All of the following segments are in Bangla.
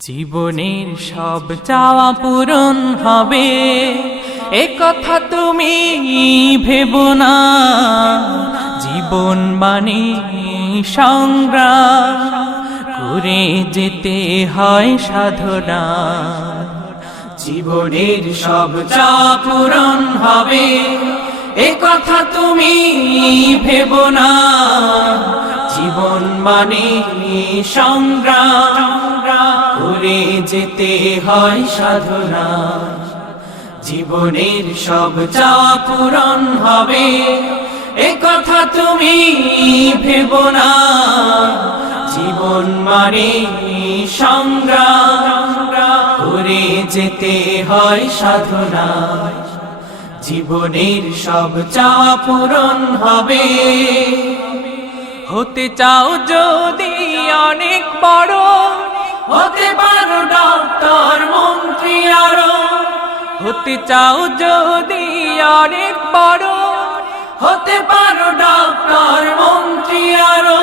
জীবনের সব চাওয়া পূরণ হবে এ কথা তুমি ভেবো না। জীবন মানে সংগ্রাম করে যেতে হয় সাধনা। জীবনের সব চাওয়া পূরণ হবে এ কথা তুমি ভেবো না। জীবন মানে সংগ্রাম করে যেতে হয় সাধনা। জীবনের সব চাওয়া পূরণ হবে এ কথা তুমি ভেবো না। জীবন মানে সংগ্রাম করে যেতে হয় সাধনা। জীবনের সব চাওয়া পূরণ হবে। হতে চাও যদি অনেক বড়, হতে পারো ডক্টর মন্ত্রী আরো। হতে চাও যদি অনেক বড়, হতে পারো ডক্টর মন্ত্রী আরো।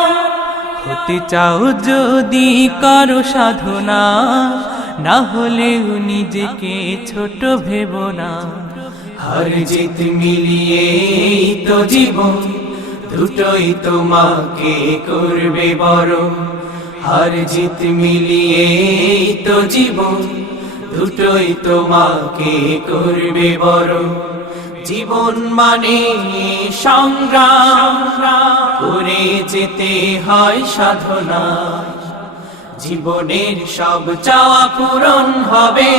হতে চাও যদি করো সাধনা, না হলেও নিজেকে ছোট ভেবো না। হার জিত মিলিয়ে তো জীবন, দুটোই তোমাকে করবে বড়। হার জিত মিলিয়ে তো জীবন, দুটোই তোমাকে করবে বড়। জীবন মানে সংগ্রাম করে যেতে হয় সাধনা। জীবনের সব চাওয়া পূরণ হবে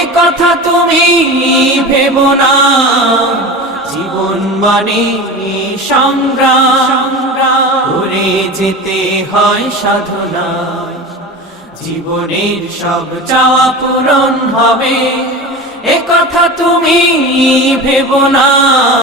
এ কথা তুমি ভেবো না। জীবন মানে সংগ্রাম করে যেতে হয় সাধনা। জীবনের সব চাওয়া পূরণ হবে এ কথা তুমি ভেবো না।